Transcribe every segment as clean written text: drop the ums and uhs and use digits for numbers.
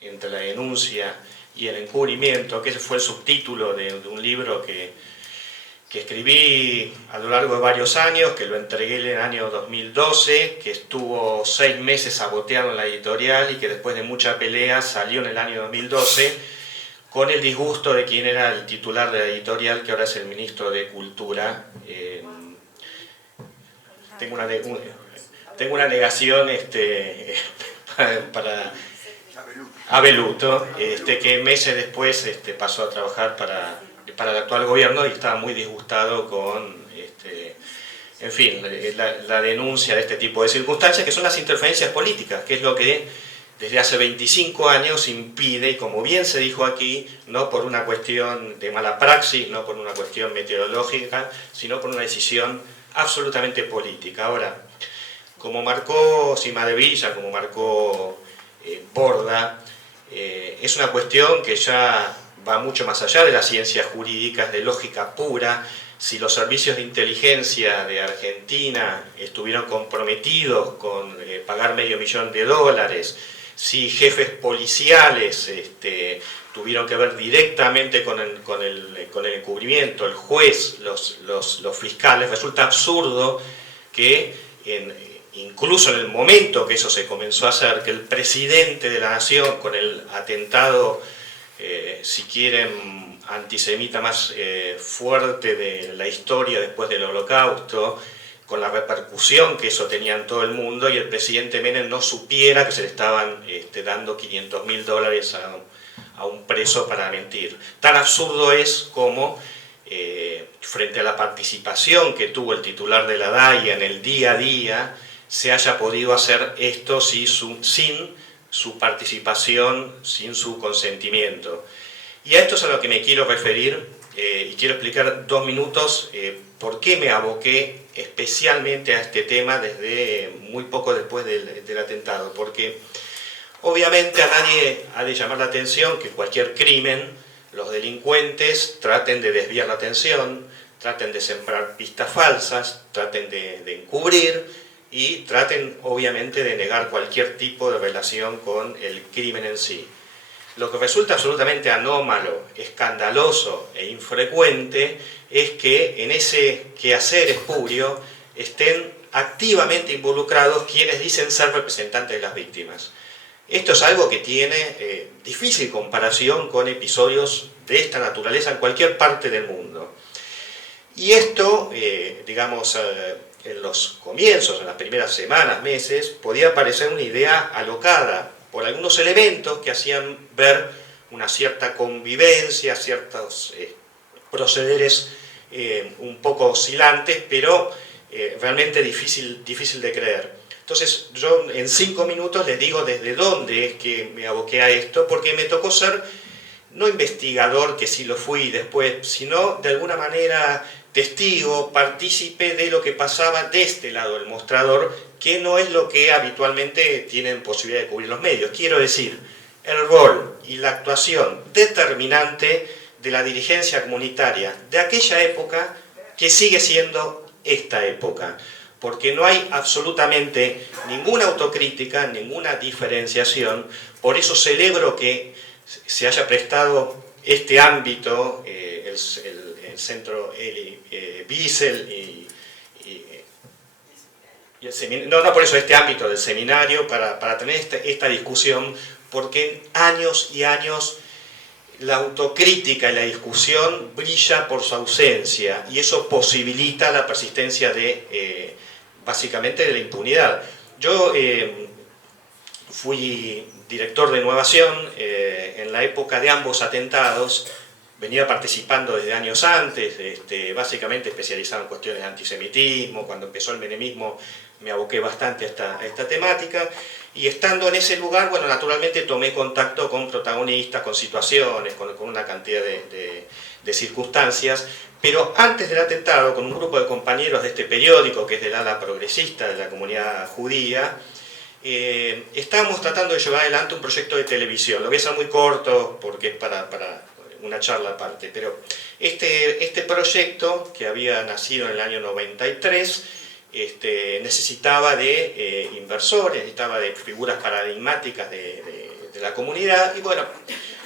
entre la denuncia y el encubrimiento, que ese fue el subtítulo de un libro que escribí a lo largo de varios años, que lo entregué en el año 2012, que estuvo 6 meses saboteado en la editorial y que después de mucha pelea salió en el año 2012, con el disgusto de quien era el titular de la editorial, que ahora es el ministro de Cultura. Tengo una negación para Abeluto, que meses después pasó a trabajar para el actual gobierno y estaba muy disgustado con en fin, la denuncia de este tipo de circunstancias, que son las interferencias políticas, que es lo que desde hace 25 años impide, y como bien se dijo aquí, no por una cuestión de mala praxis, no por una cuestión meteorológica, sino por una decisión absolutamente política. Ahora, como marcó Cimadevilla, como marcó Borda, es una cuestión que ya va mucho más allá de las ciencias jurídicas, de lógica pura. Si los servicios de inteligencia de Argentina estuvieron comprometidos con pagar $500.000, si jefes policiales tuvieron que ver directamente con el encubrimiento, el juez, los fiscales, resulta absurdo que incluso en el momento que eso se comenzó a hacer, que el presidente de la nación, con el atentado, si quieren, antisemita más fuerte de la historia después del Holocausto, con la repercusión que eso tenía en todo el mundo, y el presidente Menem no supiera que se le estaban dando $500.000 a un preso para mentir. Tan absurdo es como, frente a la participación que tuvo el titular de la DAIA en el día a día, se haya podido hacer esto sin su participación, sin su consentimiento. Y a esto es a lo que me quiero referir, y quiero explicar 2 minutos por qué me aboqué especialmente a este tema desde muy poco después del atentado. Porque obviamente a nadie ha de llamar la atención que cualquier crimen, los delincuentes traten de desviar la atención, traten de sembrar pistas falsas, traten de encubrir y traten obviamente de negar cualquier tipo de relación con el crimen en sí. Lo que resulta absolutamente anómalo, escandaloso e infrecuente es que en ese quehacer espurio estén activamente involucrados quienes dicen ser representantes de las víctimas. Esto es algo que tiene difícil comparación con episodios de esta naturaleza en cualquier parte del mundo. Y esto, digamos, en los comienzos, en las primeras semanas, meses, podía parecer una idea alocada por algunos elementos que hacían ver una cierta convivencia, ciertos procederes un poco oscilantes, pero realmente difícil de creer. Entonces yo en 5 minutos les digo desde dónde es que me aboqué a esto, porque me tocó ser no investigador, que sí lo fui después, sino de alguna manera testigo, partícipe de lo que pasaba de este lado del mostrador, que no es lo que habitualmente tienen posibilidad de cubrir los medios. Quiero decir, el rol y la actuación determinante de la dirigencia comunitaria de aquella época, que sigue siendo esta época, porque no hay absolutamente ninguna autocrítica, ninguna diferenciación. Por eso celebro que se haya prestado este ámbito, el centro Wiesel y el seminario, no por eso este ámbito del seminario, para tener esta discusión, porque años y años la autocrítica y la discusión brilla por su ausencia, y eso posibilita la persistencia de, básicamente, de la impunidad. Yo fui director de innovación en la época de ambos atentados, venía participando desde años antes, básicamente especializado en cuestiones de antisemitismo. Cuando empezó el menemismo me aboqué bastante a esta temática, y estando en ese lugar, bueno, naturalmente tomé contacto con protagonistas, con situaciones, con una cantidad de circunstancias, pero antes del atentado, con un grupo de compañeros de este periódico, que es del ala progresista de la comunidad judía, estábamos tratando de llevar adelante un proyecto de televisión. Lo voy a hacer muy corto porque es para una charla aparte, pero este proyecto, que había nacido en el año 93, necesitaba de inversores, necesitaba de figuras paradigmáticas de de la comunidad, y bueno,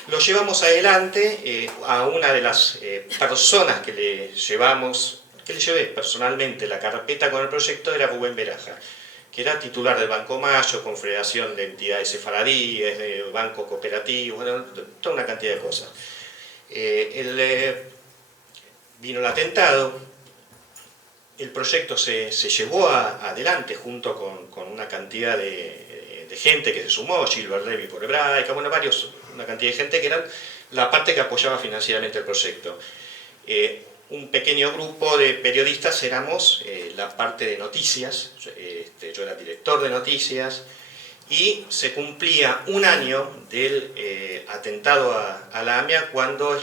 lo llevamos adelante. A una de las personas que le llevé personalmente la carpeta con el proyecto era Rubén Beraja, que era titular del Banco Mayo, Confederación de Entidades Sefaradíes, de Banco Cooperativo, bueno, toda una cantidad de cosas. Vino el atentado, el proyecto se llevó adelante junto con una cantidad de gente que se sumó, Gilbert Levy por Hebraica, bueno, una cantidad de gente que eran la parte que apoyaba financieramente el proyecto. Un pequeño grupo de periodistas éramos la parte de noticias, yo era director de noticias, y se cumplía un año del atentado a la AMIA cuando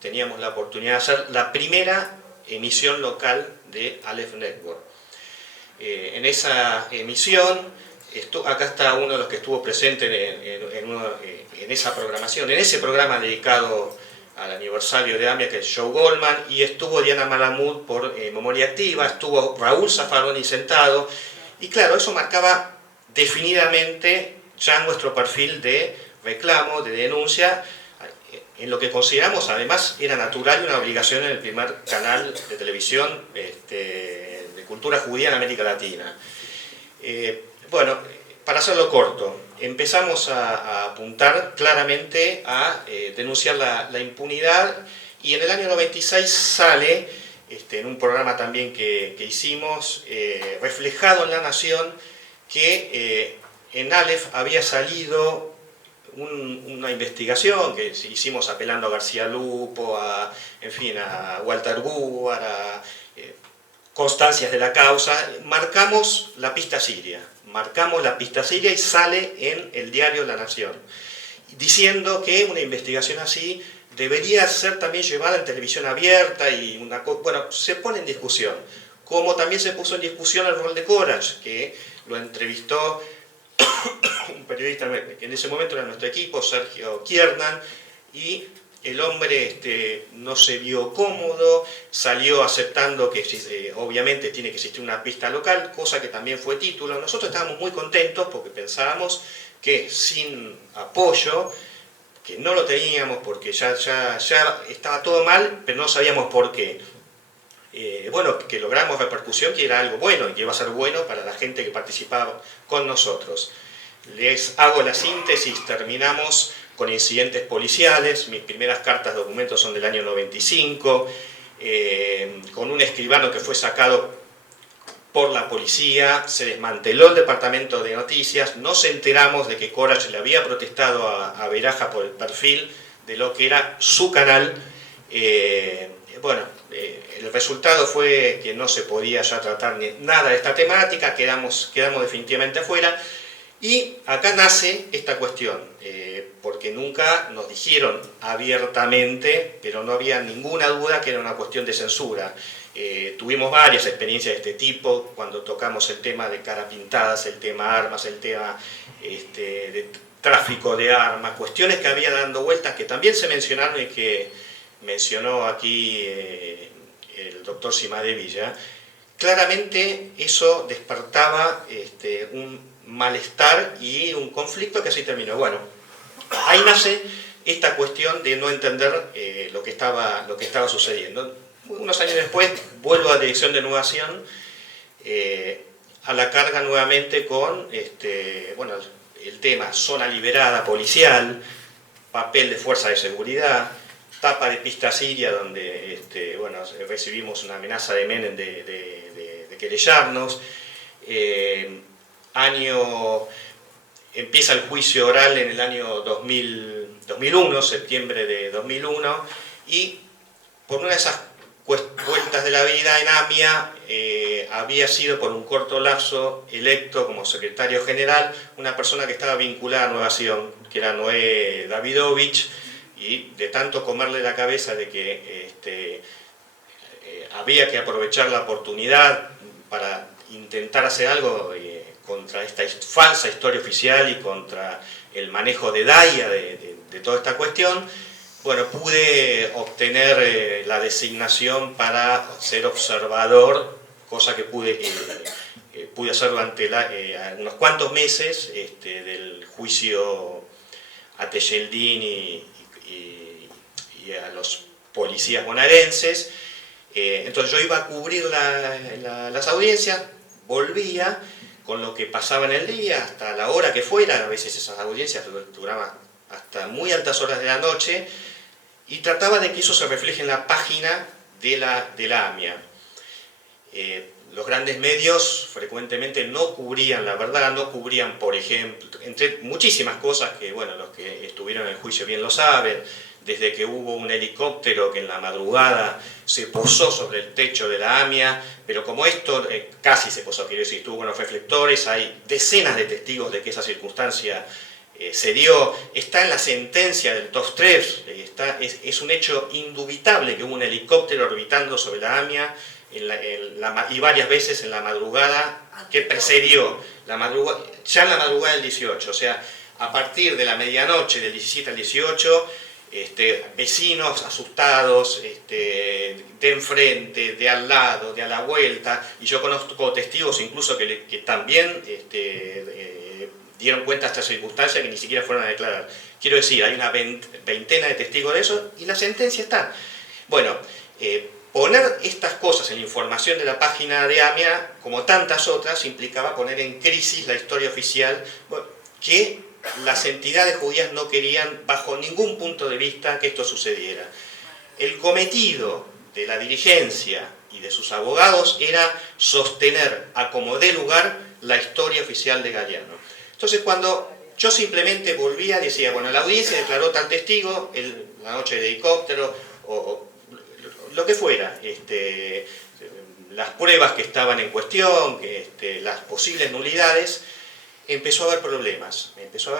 teníamos la oportunidad de hacer la primera emisión local de Aleph Network. En esa emisión, acá está uno de los que estuvo presente en esa programación, en ese programa dedicado al aniversario de AMIA, que es Joe Goldman, y estuvo Diana Malamud por Memoria Activa, estuvo Raúl Zaffaroni sentado, y claro, eso marcaba definidamente ya nuestro perfil de reclamo, de denuncia, en lo que consideramos además era natural y una obligación en el primer canal de televisión de cultura judía en América Latina. Bueno, para hacerlo corto, empezamos a apuntar claramente a denunciar la impunidad, y en el año 96 sale, en un programa también que hicimos, reflejado en La Nación, que en Aleph había salido una investigación que hicimos apelando a García Lupo, a Walter Guar, a constancias de la causa. Marcamos la pista siria y sale en el diario La Nación, diciendo que una investigación así debería ser también llevada en televisión abierta, y bueno, se pone en discusión, como también se puso en discusión el rol de Courage, que lo entrevistó un periodista que en ese momento era nuestro equipo, Sergio Kiernan, y el hombre no se vio cómodo, salió aceptando que obviamente tiene que existir una pista local, cosa que también fue título. Nosotros estábamos muy contentos porque pensábamos que sin apoyo, que no lo teníamos porque ya estaba todo mal, pero no sabíamos por qué. Bueno, que logramos repercusión, que era algo bueno y que iba a ser bueno para la gente que participaba con nosotros. Les hago la síntesis. Terminamos con incidentes policiales. Mis primeras cartas documentos son del año 95, con un escribano que fue sacado por la policía, se desmanteló el departamento de noticias, nos enteramos de que Courage le había protestado a Beraja por el perfil de lo que era su canal. Bueno, el resultado fue que no se podía ya tratar nada de esta temática, quedamos definitivamente afuera, y acá nace esta cuestión, porque nunca nos dijeron abiertamente, pero no había ninguna duda que era una cuestión de censura. Tuvimos varias experiencias de este tipo, cuando tocamos el tema de cara pintadas, el tema armas, el tema de tráfico de armas, cuestiones que había dando vueltas, que también se mencionaron y que mencionó aquí el doctor Simadevilla. Claramente eso despertaba un malestar y un conflicto que así terminó. Bueno, ahí nace esta cuestión de no entender lo que estaba sucediendo. Unos años después vuelvo a Dirección de Innovación, a la carga nuevamente con bueno, el tema zona liberada policial, papel de fuerza de seguridad, tapa de pista siria donde bueno, recibimos una amenaza de Menem de querellarnos. Empieza el juicio oral en el año 2001, septiembre de 2001, y por una de esas vueltas de la vida en AMIA había sido por un corto lapso electo como secretario general una persona que estaba vinculada a Innovación, que era Noé Davidovich, y de tanto comerle la cabeza de que había que aprovechar la oportunidad para intentar hacer algo contra esta falsa historia oficial y contra el manejo de DAIA de toda esta cuestión, bueno, pude obtener la designación para ser observador, cosa que pude hacer durante unos cuantos meses del juicio a Tejeldín y a los policías bonaerenses. Entonces yo iba a cubrir las audiencias, volvía con lo que pasaba en el día, hasta la hora que fuera, a veces esas audiencias duraban hasta muy altas horas de la noche, y trataba de que eso se refleje en la página de la AMIA. Los grandes medios frecuentemente no cubrían la verdad, no cubrían, por ejemplo, entre muchísimas cosas que, bueno, los que estuvieron en el juicio bien lo saben, desde que hubo un helicóptero que en la madrugada se posó sobre el techo de la AMIA, pero como esto casi se posó, quiero decir, estuvo con los reflectores, hay decenas de testigos de que esa circunstancia se dio, está en la sentencia del TOF 3, es un hecho indubitable que hubo un helicóptero orbitando sobre la AMIA y varias veces en la madrugada que precedió, ya en la madrugada del 18, o sea, a partir de la medianoche del 17 al 18, vecinos asustados, de enfrente, de al lado, de a la vuelta, y yo conozco testigos incluso que también dieron cuenta de esta circunstancia que ni siquiera fueron a declarar. Quiero decir, hay una veintena de testigos de eso y la sentencia está. Bueno, poner estas cosas en la información de la página de AMIA, como tantas otras, implicaba poner en crisis la historia oficial, que las entidades judías no querían bajo ningún punto de vista que esto sucediera. El cometido de la dirigencia y de sus abogados era sostener a como dé lugar la historia oficial de Galeano. Entonces cuando yo simplemente volvía, decía, bueno, la audiencia declaró tal testigo, la noche de helicóptero, o lo que fuera, las pruebas que estaban en cuestión, las posibles nulidades, empezó a haber problemas, empezó a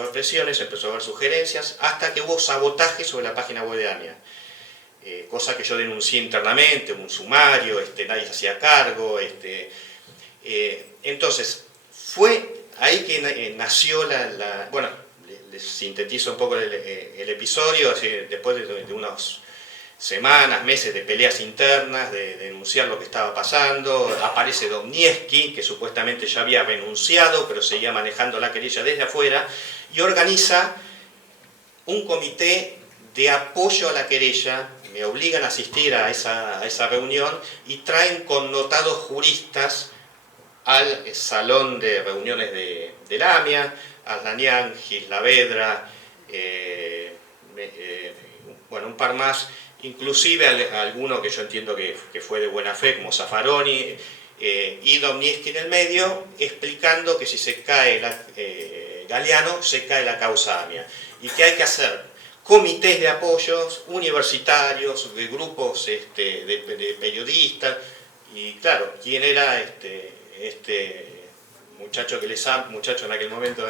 haber presiones, empezó a haber sugerencias, hasta que hubo sabotaje sobre la página web de AMIA. Cosa que yo denuncié internamente, un sumario, nadie se hacía cargo. Entonces, fue ahí que nació bueno, les sintetizo un poco el episodio, así, después de unas semanas, meses de peleas internas, de denunciar lo que estaba pasando, aparece Domnieski, que supuestamente ya había renunciado, pero seguía manejando la querella desde afuera, y organiza un comité de apoyo a la querella, me obligan a asistir a esa reunión, y traen connotados juristas al salón de reuniones de la AMIA, Aldanian, Gil Lavedra, bueno, un par más, inclusive alguno que yo entiendo que fue de buena fe, como Zaffaroni, y Domnieski en el medio, explicando que si se cae Galeano, se cae la causa AMIA, y que hay que hacer comités de apoyos universitarios, de grupos de periodistas, y claro, ¿quién era este muchacho muchacho en aquel momento,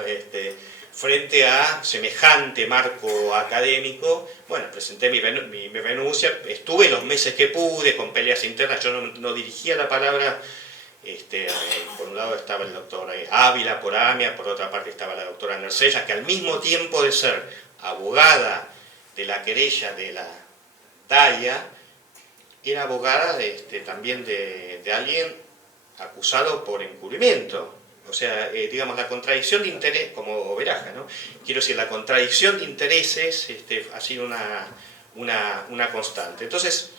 frente a semejante marco académico? Bueno, presenté mi renuncia, estuve los meses que pude, con peleas internas, yo no dirigía la palabra, por un lado estaba el doctor Ávila por AMIA, por otra parte estaba la doctora Nercella, que al mismo tiempo de ser abogada de la querella de la DAIA, era abogada también de alguien acusado por encubrimiento. O sea, digamos, la contradicción de interés, como Veraja, ¿no? Quiero decir, la contradicción de intereses ha sido una constante. Entonces,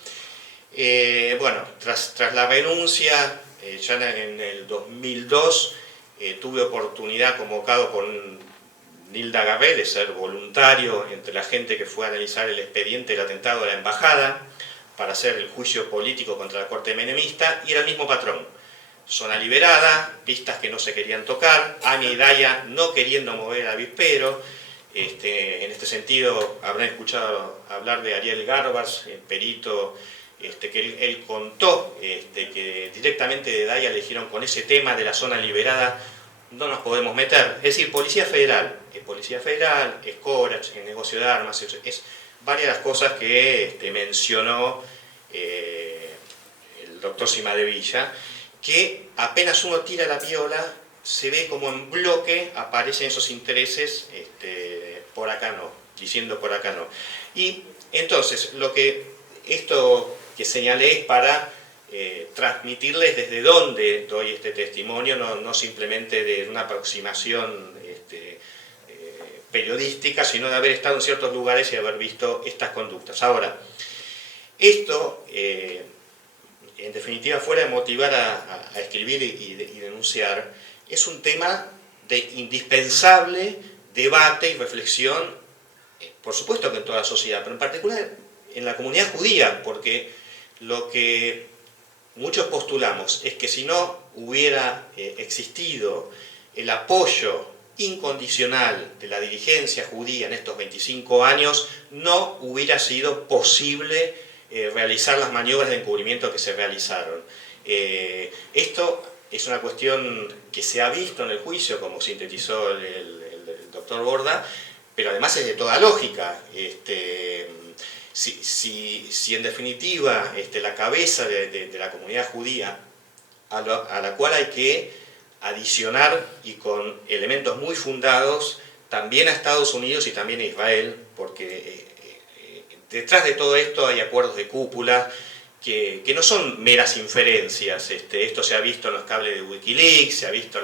bueno, tras la renuncia, ya en el 2002, tuve oportunidad, convocado por Nilda Garré, de ser voluntario entre la gente que fue a analizar el expediente del atentado de la embajada, para hacer el juicio político contra la corte menemista, y era el mismo patrón. Zona liberada, pistas que no se querían tocar, AMIA y DAIA no queriendo mover a avispero. En este sentido, habrán escuchado hablar de Ariel Garbas, el perito, que él contó que directamente de DAIA le dijeron: con ese tema de la zona liberada no nos podemos meter. Es decir, Policía Federal, es Corach, es negocio de armas, es varias de las cosas que mencionó el doctor Cimadevilla, que apenas uno tira la piola, se ve como en bloque aparecen esos intereses, por acá no, diciendo por acá no. Y entonces, esto que señalé es para transmitirles desde dónde doy este testimonio, no simplemente de una aproximación periodística, sino de haber estado en ciertos lugares y haber visto estas conductas. Ahora, esto, en definitiva, fuera de motivar a escribir y denunciar, es un tema de indispensable debate y reflexión, por supuesto que en toda la sociedad, pero en particular en la comunidad judía, porque lo que muchos postulamos es que si no hubiera existido el apoyo incondicional de la dirigencia judía en estos 25 años, no hubiera sido posible realizar las maniobras de encubrimiento que se realizaron. Esto es una cuestión que se ha visto en el juicio, como sintetizó el doctor Borda, pero además es de toda lógica. Si en definitiva la cabeza de la comunidad judía, a la cual hay que adicionar, y con elementos muy fundados, también a Estados Unidos y también a Israel, porque detrás de todo esto hay acuerdos de cúpula que no son meras inferencias. Esto se ha visto en los cables de Wikileaks, se ha visto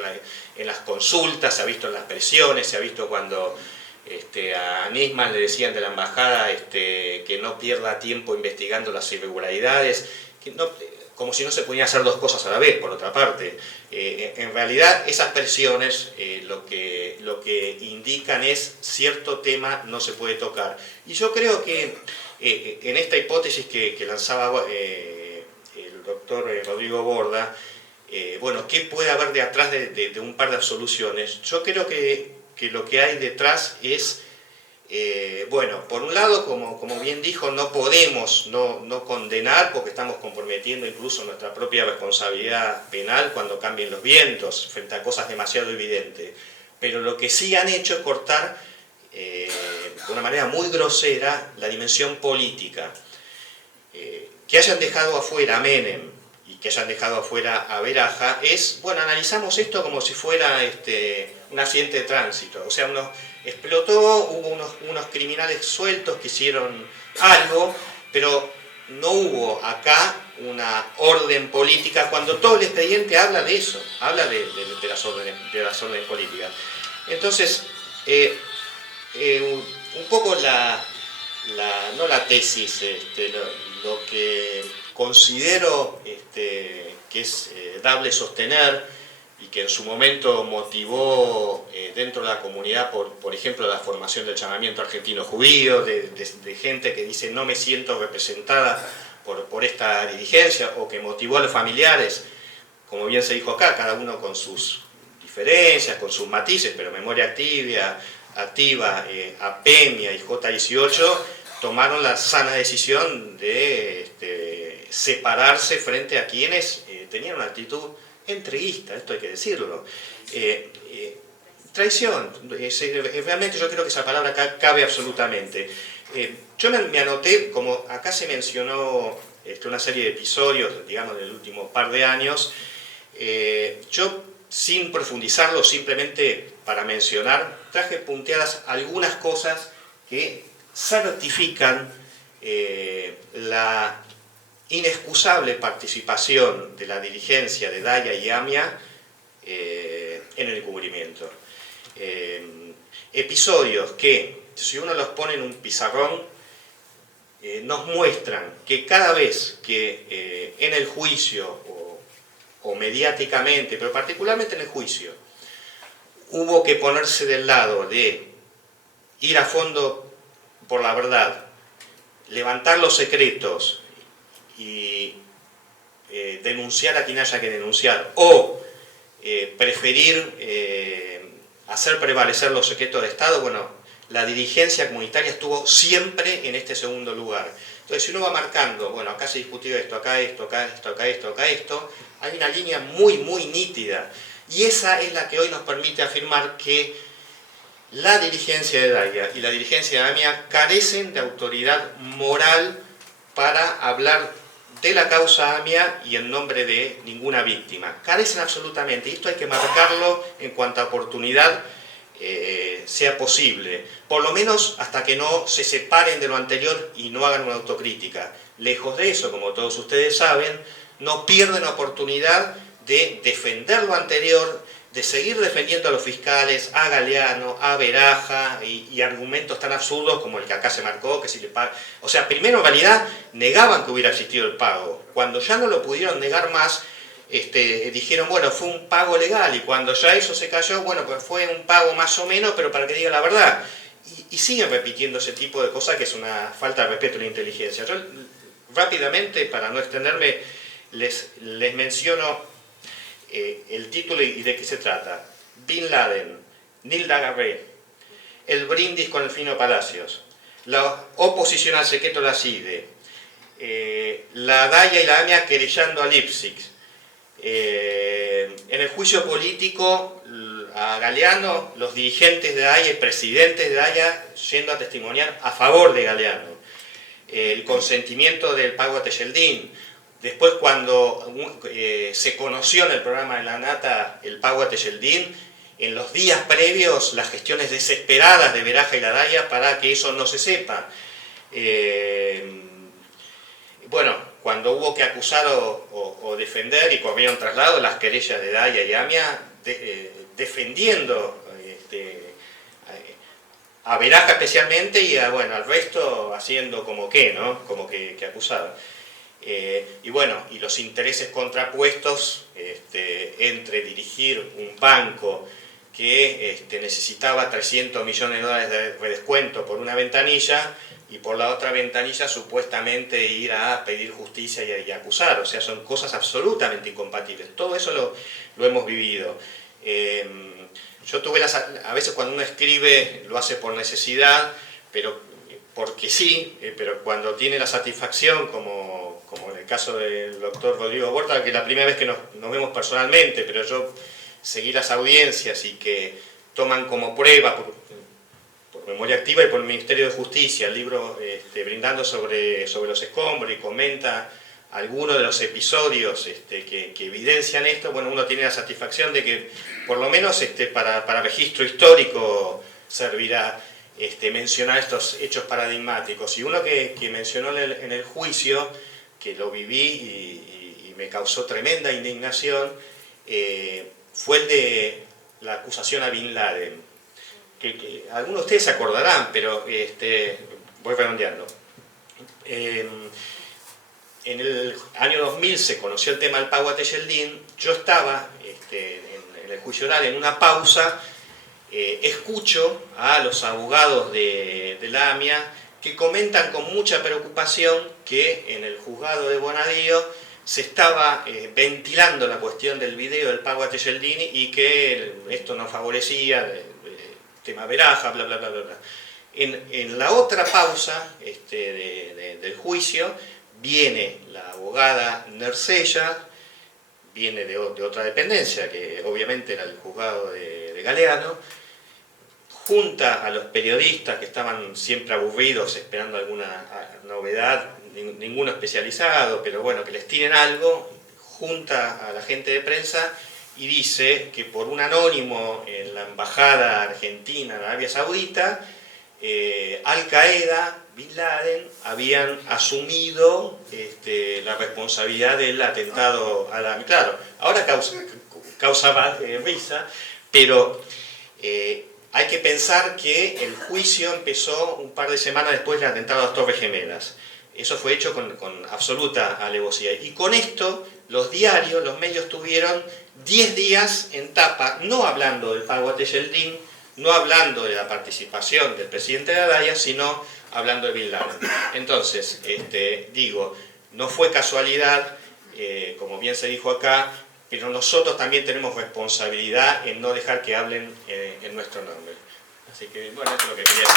en las consultas, se ha visto en las presiones, se ha visto cuando a Nisman le decían de la embajada que no pierda tiempo investigando las irregularidades, como si no se podían hacer dos cosas a la vez, por otra parte. En realidad esas presiones lo que indican es cierto tema no se puede tocar. Y yo creo que en esta hipótesis que lanzaba el doctor Rodrigo Borda, bueno, ¿qué puede haber de atrás de un par de absoluciones? Yo creo que lo que hay detrás es, bueno, por un lado, como bien dijo, no podemos no condenar, porque estamos comprometiendo incluso nuestra propia responsabilidad penal cuando cambien los vientos, frente a cosas demasiado evidentes. Pero lo que sí han hecho es cortar, de una manera muy grosera, la dimensión política. Que hayan dejado afuera a Menem y que hayan dejado afuera a Beraja es, bueno, analizamos esto como si fuera un accidente de tránsito. O sea, explotó, hubo unos criminales sueltos que hicieron algo, pero no hubo acá una orden política, cuando todo el expediente habla de eso, habla de las órdenes políticas. Entonces, un poco no la tesis, lo que considero que es dable sostener, y que en su momento motivó dentro de la comunidad, por ejemplo, la formación del llamamiento argentino judío, de gente que dice no me siento representada por esta dirigencia, o que motivó a los familiares, como bien se dijo acá, cada uno con sus diferencias, con sus matices, pero Memoria Activa, APEMIA y J18 tomaron la sana decisión de separarse frente a quienes tenían una actitud entreguista, esto hay que decirlo. Traición, realmente yo creo que esa palabra acá cabe absolutamente. Yo me anoté, como acá se mencionó una serie de episodios, digamos, del último par de años, yo, sin profundizarlo, simplemente para mencionar, traje punteadas algunas cosas que certifican la inexcusable participación de la dirigencia de Daya y AMIA en el encubrimiento. Episodios que, si uno los pone en un pizarrón, nos muestran que cada vez que en el juicio o mediáticamente, pero particularmente en el juicio, hubo que ponerse del lado de ir a fondo por la verdad, levantar los secretos y denunciar a quien haya que denunciar, o preferir hacer prevalecer los secretos de Estado, bueno, la dirigencia comunitaria estuvo siempre en este segundo lugar. Entonces, si uno va marcando, bueno, acá se discutió esto, acá esto, acá esto, acá esto, acá esto, hay una línea muy, muy nítida. Y esa es la que hoy nos permite afirmar que la dirigencia de Daya y la dirigencia de AMIA carecen de autoridad moral para hablar de la causa AMIA y en nombre de ninguna víctima. Carecen absolutamente, y esto hay que marcarlo en cuanta oportunidad sea posible, por lo menos hasta que no se separen de lo anterior y no hagan una autocrítica. Lejos de eso, como todos ustedes saben, no pierden la oportunidad de defender lo anterior, de seguir defendiendo a los fiscales, a Galeano, a Beraja, y argumentos tan absurdos como el que acá se marcó, que si le pagan... O sea, primero en realidad negaban que hubiera existido el pago. Cuando ya no lo pudieron negar más, dijeron, bueno, fue un pago legal, y cuando ya eso se cayó, bueno, pues fue un pago más o menos, pero para que diga la verdad. Y siguen repitiendo ese tipo de cosas, que es una falta de respeto a la inteligencia. Yo rápidamente, para no extenderme, les menciono el título y de qué se trata. Bin Laden, Neil Dagaré, el brindis con el Fino Palacios, la oposición al secreto de la CIDE, la Daya y la AMIA querellando a Leipzig, en el juicio político a Galeano, los dirigentes de Daya y presidentes de Daya yendo a testimoniar a favor de Galeano, el consentimiento del pago a Tejeldín. Después, cuando se conoció en el programa de la Nata el pago a Tejeldín, en los días previos las gestiones desesperadas de Beraja y la Daya para que eso no se sepa. Bueno, cuando hubo que acusar o defender, y corrieron traslado las querellas de Daya y AMIA, defendiendo a Beraja especialmente, y bueno, al resto haciendo como que, ¿no? Como que acusaban. Y bueno, y los intereses contrapuestos entre dirigir un banco que necesitaba 300 millones de dólares de descuento por una ventanilla, y por la otra ventanilla supuestamente ir a pedir justicia y acusar. O sea, son cosas absolutamente incompatibles. Todo eso lo hemos vivido. Yo tuve a veces cuando uno escribe lo hace por necesidad, pero porque sí, pero cuando tiene la satisfacción, como en el caso del doctor Rodrigo Borda, que es la primera vez que nos vemos personalmente, pero yo seguí las audiencias y que toman como prueba por Memoria Activa y por el Ministerio de Justicia el libro brindando sobre los escombros, y comenta algunos de los episodios que evidencian esto. Bueno, uno tiene la satisfacción de que por lo menos para registro histórico servirá mencionar estos hechos paradigmáticos. Y uno que mencionó en el juicio, que lo viví y me causó tremenda indignación, fue el de la acusación a Bin Laden, que algunos de ustedes se acordarán, pero voy redondeando. En el año 2000 se conoció el tema del pago a Tejeldín. Yo estaba en el juicio oral en una pausa, escucho a los abogados de la AMIA que comentan con mucha preocupación que en el juzgado de Bonadío se estaba ventilando la cuestión del video del pago a Tejeldín, y que esto no favorecía el tema Beraja, bla, bla, bla, bla, bla. En la otra pausa del juicio viene la abogada Nersella, viene de otra dependencia, que obviamente era el juzgado de Galeano, junta a los periodistas que estaban siempre aburridos esperando alguna novedad, ninguno especializado, pero bueno, que les tiren algo, junta a la gente de prensa y dice que por un anónimo en la embajada argentina en Arabia Saudita, Al Qaeda, Bin Laden, habían asumido la responsabilidad del atentado a la... Claro, ahora causa risa, pero hay que pensar que el juicio empezó un par de semanas después del atentado a las Torres Gemelas. Eso fue hecho con absoluta alevosía. Y con esto, los diarios, los medios tuvieron 10 días en tapa, no hablando del pago a Tejeldín, no hablando de la participación del presidente de Daya, sino hablando de Bin Laden. Entonces, digo, no fue casualidad, como bien se dijo acá, pero nosotros también tenemos responsabilidad en no dejar que hablen en nuestro nombre. Así que, bueno, eso es lo que quería decir.